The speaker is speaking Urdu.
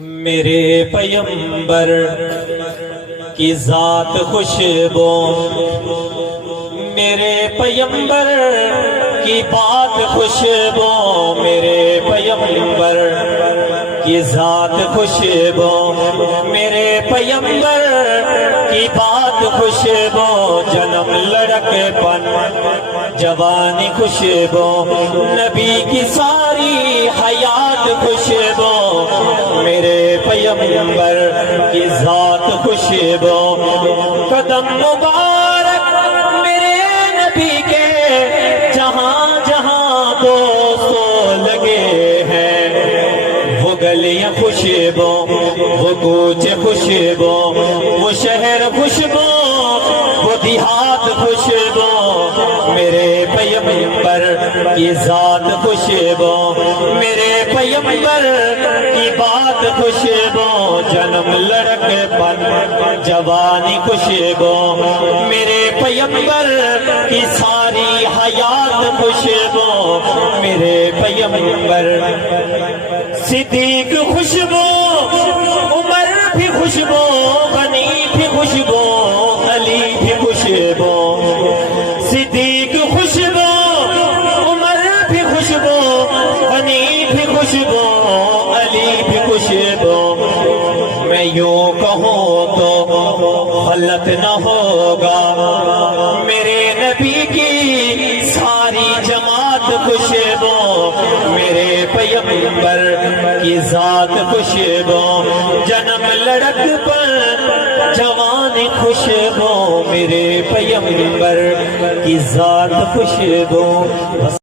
میرے پیغمبر کی ذات خوشبو، میرے پیغمبر کی بات خوشبو، میرے پیغمبر کی ذات خوشبو، میرے پیغمبر کی بات خوشبو، جنم لڑکے پن جوانی خوشبو، نبی کی ساری حیات خوشبو، میرے پیغمبر کی ذات خوشبو، قدم مبارک میرے نبی کے جہاں جہاں دوستوں لگے ہیں، وہ گلیاں خوشبو، وہ کوچے خوشبو، وہ شہر خوشبو، وہ دیہات خوشبو، میرے پیغمبر کی ذات خوشبو، میرے پیغمبر کی بات خوشبو، جنم لڑکے پن جوانی خوشبو، میرے پیغمبر کی ساری حیات خوشبو، میرے پیغمبر صدیق خوشبو، عمر بھی خوشبو، غنی بھی خوشبو، علی بھی خوشبو، صدیق خوشبو، عمر بھی خوشبو، غنی بھی خوشبو، علی بھی خوشبو، میں یوں کہوں تو غلط نہ ہوگا، میرے نبی کی ساری جماعت خوشبو، میرے پیغمبر کی ذات خوشبو، جنم لڑک پر جوانی خوشبو، میرے پیغمبر کی ذات خوشبو۔